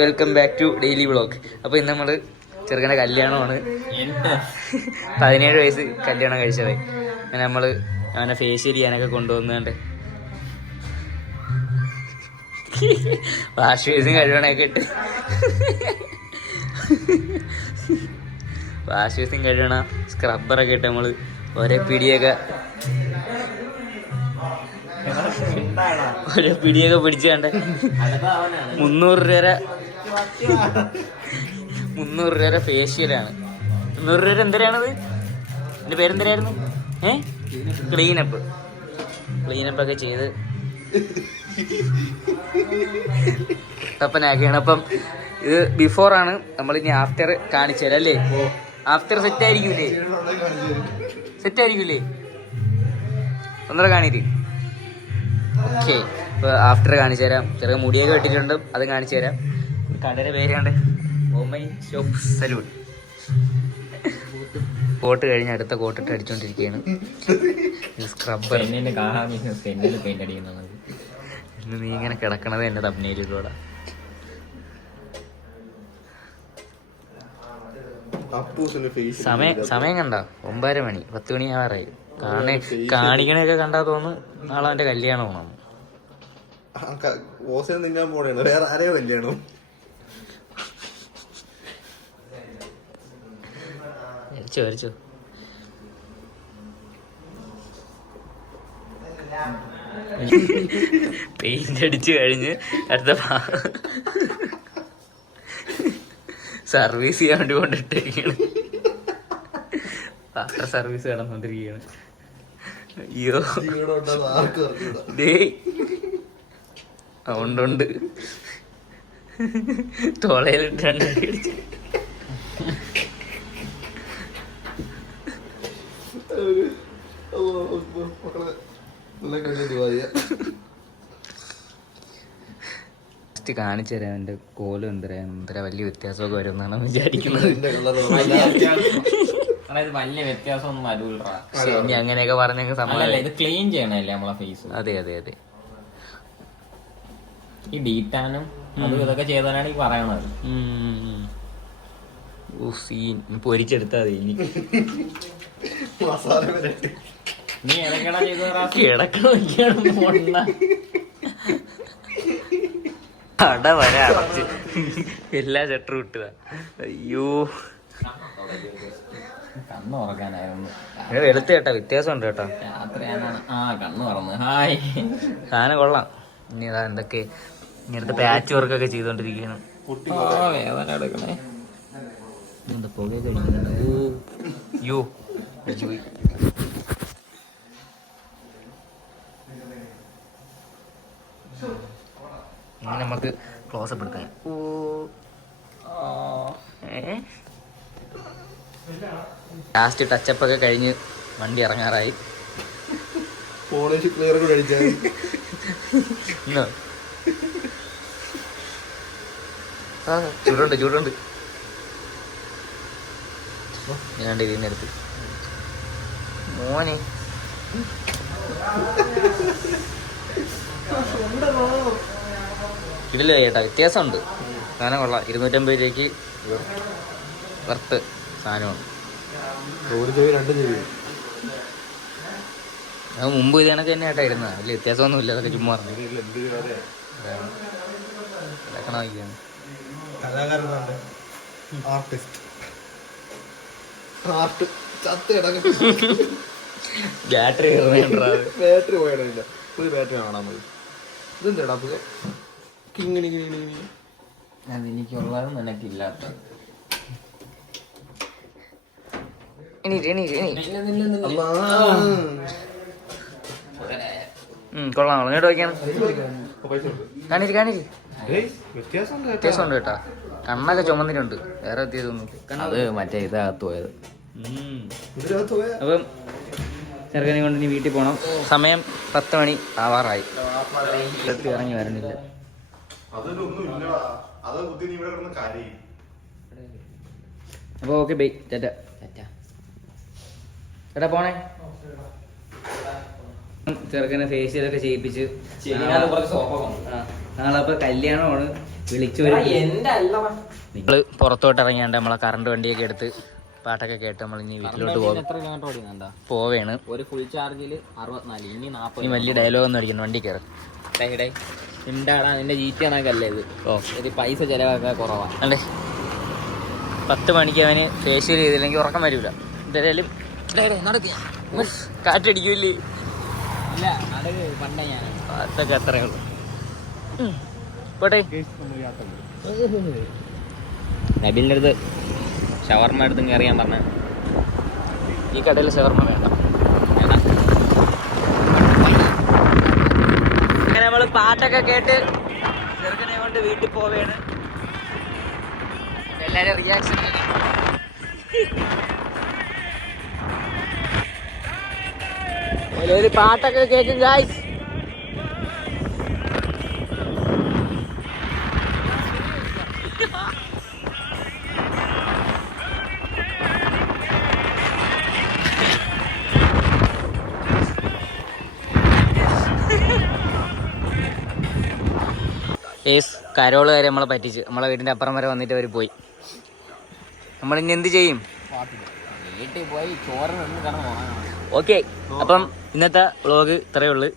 Welcome back to daily vlog. അപ്പോൾ ഇന്ന് നമ്മൾ ചെറുക്കൻ്റെ കല്യാണമാണ്. 17 വയസ്സ് കല്യാണം കഴിച്ചത്. അങ്ങനെ നമ്മൾ അവനെ ഫേഷ്യൽ ചെയ്യാനൊക്കെ കൊണ്ടുവന്നുകൊണ്ട് വാഷ് ബേസും കഴുകണൊക്കെ ഇട്ട് വാഷ് ബേസും കഴുകണം, സ്ക്രബ്ബറൊക്കെ ഇട്ട് നമ്മൾ ഓരോ പിടിയൊക്കെ പിടിച്ച് കണ്ടേ. 300 രൂപ ഫേഷ്യലാണ്. 300 രൂപ എന്തരാണത്? എൻ്റെ പേരെന്തരായിരുന്നു? ക്ലീനപ്പ് ഒക്കെ ചെയ്ത് അപ്പനാക്കിയാണ്. അപ്പം ഇത് ബിഫോറാണ്. നമ്മളിനി ആഫ്റ്റർ കാണിച്ചു തരാം അല്ലേ? ആഫ്റ്റർ സെറ്റ് ആയിരിക്കൂലേ? ഒന്നര കാണിട്ട്. ഓക്കെ, ഇപ്പോൾ ആഫ്റ്റർ കാണിച്ചു തരാം. ചെറിയ മുടിയൊക്കെ വെട്ടിയിട്ടുണ്ട്, അത് കാണിച്ചു തരാം. കടയുടെ പേരാണ്ട് ഓമൈ ഷോപ്പ് സലൂൺ. കോട്ട് കഴിഞ്ഞ് അടുത്ത കോട്ടിട്ട് അടിച്ചോണ്ടിരിക്കുകയാണ്. സ്ക്രബ്ബർ ഇന്ന് നീ ഇങ്ങനെ കിടക്കണത് എന്റെ തമ്മിലൂടെ. സമയം കണ്ട 9:30 മണി, 10 മണി ആവാറായി. കാണിക്കണൊക്കെ കണ്ടാ തോന്നുന്നു നാളെ അവന്റെ കല്യാണമാണ്. വേറെ ആരെയോ കല്യാണം. വരച്ചോ പെയിന്റ് അടിച്ചു കഴിഞ്ഞ് അടുത്ത സർവീസ് ചെയ്യാൻ വേണ്ടി കൊണ്ടിട്ടിരിക്കുകയാണ്. Water service കടന്നുകൊണ്ടിരിക്കുകയാണ്. അയ്യോ ഉണ്ട് തോളയിലിട്ട് 2 അടി അടിച്ച്. കാണിച്ചു തരാം എന്റെ കോലം എന്തരാ വലിയ വ്യത്യാസമൊക്കെ വരുമെന്നാണ് വിചാരിക്കുന്നത്. വലിയ വ്യത്യാസമൊന്നും വരൂല. ഇനി അങ്ങനെയൊക്കെ പറഞ്ഞൊക്കെ സമ്മതം. ഇത് ക്ലീൻ ചെയ്യണല്ലേ നമ്മളെ ഫേസ്. അതെ. ഈ ഡീറ്റാനും അതും ഇതൊക്കെ ചെയ്താലാണ് ഈ പറയണത്. പൊരിച്ചെടുത്താ മതി. ഇനി നീ ഇടയ്ക്കടാ ചെയ്ത കട വരെ അടച്ച് എല്ലാ ഷട്ടറും ഇട്ടതാ. അയ്യോ, കണ്ണ് ഉറക്കാനായിരുന്നു. വെളുത്ത് കേട്ടാ, വ്യത്യാസം ഉണ്ട് കേട്ടോ. രാത്രിയാണ് കണ്ണ് തുറന്ന്. ഹായ്, സാധനം കൊള്ളാം. ഇനി ഇതാ എന്തൊക്കെ ഇങ്ങനത്തെ പാച്ച് വർക്കൊക്കെ ചെയ്തോണ്ടിരിക്കുകയാണ്. വേദന എടുക്കണേ. എന്താ പുകയൊക്കെ അടിക്കുന്നുണ്ട്. യോ പോയി. ഇനി നമുക്ക് ക്ലോസപ്പ് എടുക്കാം. ലാസ്റ്റ് ടച്ചപ്പ് ഒക്കെ കഴിഞ്ഞ് വണ്ടി ഇറങ്ങാറായി. ചൂടുണ്ട്. ഞാൻ ഇതിനടുത്ത് മോനെ ഇതില്ല ചേട്ടാ, വ്യത്യാസമുണ്ട്. സാധനം കൊള്ളാം. 250 രൂപയ്ക്ക് വർത്ത് സാധനമാണ്. അത് മുമ്പ് ഇത് കണക്ക് തന്നെ ആയിട്ടാ ഇരുന്നത്. വലിയ വ്യത്യാസമൊന്നുമില്ല. അതൊക്കെ ചുമ്മാ ബാറ്ററി പോയിട്ടില്ല. ഒരു ബാറ്ററി കാണാൻ മതി. ഇതെന്താടാ അതെനിക്കുള്ളതും നിനക്കില്ലാത്ത. കൊള്ളാം. ഇങ്ങോട്ട് വയ്ക്കാണ്. കാണിരി വ്യത്യാസമുണ്ട് കേട്ടാ. കണ്ണൊക്കെ ചുമന്നിട്ടുണ്ട്. വേറെ വ്യത്യാസമൊന്നും. അത് മറ്റേ ഇതകത്ത് പോയത്. അപ്പം ചെറുക്കനെ കൊണ്ട് ഇനി വീട്ടിൽ പോകണം. സമയം 10 മണി ആവാറായി. ഇറങ്ങി വരണില്ല. അപ്പൊ ഓക്കെ, ബൈ, ചേട്ടാ പോണേ. ചെറുക്കനെ ഫേഷ്യലൊക്കെ ചെയ്യിപ്പിച്ച് നാളെ അപ്പൊ കല്യാണമാണ്. വിളിച്ചു നമ്മള് പുറത്തോട്ട് ഇറങ്ങിയാണ്ട് നമ്മളെ കറണ്ട് വണ്ടിയൊക്കെ എടുത്ത് പാട്ടൊക്കെ കേട്ട് നമ്മൾ ഇനി വീട്ടിലോട്ട് പോകും. എത്ര കിലോമീറ്റർ ഓടിക്കുന്നുണ്ടോ? പോവേണ്. ഒരു ഫുൾ ചാർജിൽ 64, ഇനി 40. ഇനി വലിയ ഡയലോഗ് ഒന്നും അടിക്കുന്നു, വണ്ടി കയറും. നിന്റെ നിന്റെ ജീറ്റ് കണക്കല്ലേ ഇത്? ഇത് പൈസ ചെലവാക്കാൻ കുറവാണ്. അല്ലേ 10 മണിക്ക് അവന് ഫേഷ്യൽ ചെയ്തില്ലെങ്കിൽ ഉറക്കം വരില്ല. എന്തായാലും കാറ്റടിക്കൂല്ലേ? ഇല്ല, അത് പണ്ടേ ഞാൻ അതൊക്കെ അത്രേ ഉള്ളൂ. പോട്ടെ. നബിലിൻ്റെ അടുത്ത് ഷവർമ്മ എടുത്ത് കയറിയാൻ പറഞ്ഞ ഈ കടയിൽ ഷവർമ്മ വേണ്ട. അങ്ങനെ നമ്മള് പാട്ടൊക്കെ കേട്ട് ചെറുക്കനെ കൊണ്ട് വീട്ടിൽ പോവേണ്. എല്ലാരും റിയാക്ഷൻ ഒരു പാട്ടൊക്കെ കേൾക്കും ഗായ്സ്. കരോളുകാരെ നമ്മളെ പറ്റിച്ച് നമ്മളെ വീടിന്റെ അപ്പുറം വരെ വന്നിട്ട് അവർ പോയി. നമ്മളിനി എന്ത് ചെയ്യും? വീട്ടിൽ പോയി ചോറ് നിന്ന് കിടന്നു പോകാനാണ്. ഓക്കെ, അപ്പം ഇന്നത്തെ വ്ളോഗ് ഇത്രയേ ഉള്ളൂ.